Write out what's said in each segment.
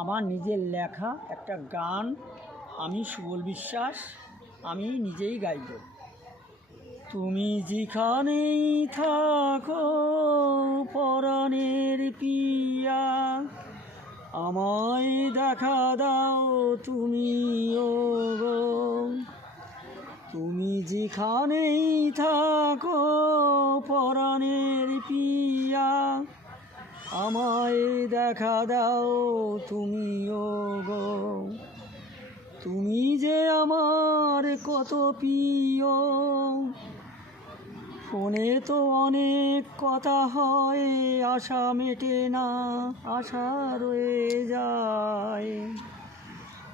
আমার নিজের লেখা একটা গান। আমি সুবল বিশ্বাস, আমি নিজেই গাইব। তুমি যেখানেই থাকো পরাণের পিয়া, আমায় দেখা দাও তুমি গো। তুমি যেখানেই থাকো পরাণের পিয়া, আমায় দেখা দাও তুমি গো। তুমি যে আমার কত প্রিয়, ফোনে তো অনেক কথা হয়, আশা মেটে না, আশা রয়ে যায়।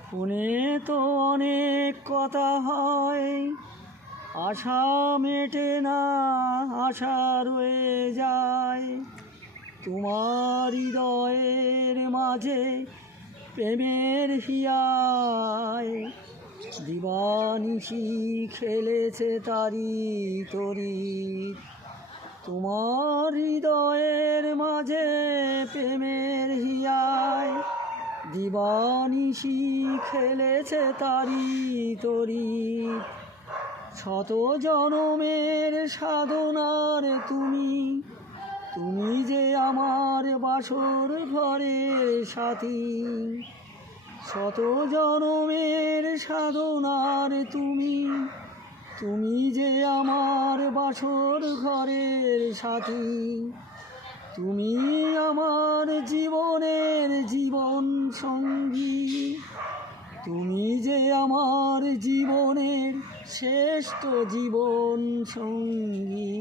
ফোনে তো অনেক কথা হয়, আশা মেটে না, আশা রয়ে যায়। তোমার হৃদয়ের মাঝে প্রেমের হিয়ায়, দিবানিশি খেলেছে তারি তরি। তোমার হৃদয়ের মাঝে প্রেমের হিয়ায়, দিবানিশি খেলেছে তারি তরি। শত জনমের সাধনার তুমি, তুমি যে আমার বাসর ঘরের সাথী। শত জনমের সাধনার তুমি, তুমি যে আমার বাসর ঘরের সাথী। তুমি আমার জীবনের জীবন সঙ্গী, তুমি যে আমার জীবনের শ্রেষ্ঠ জীবন সঙ্গী।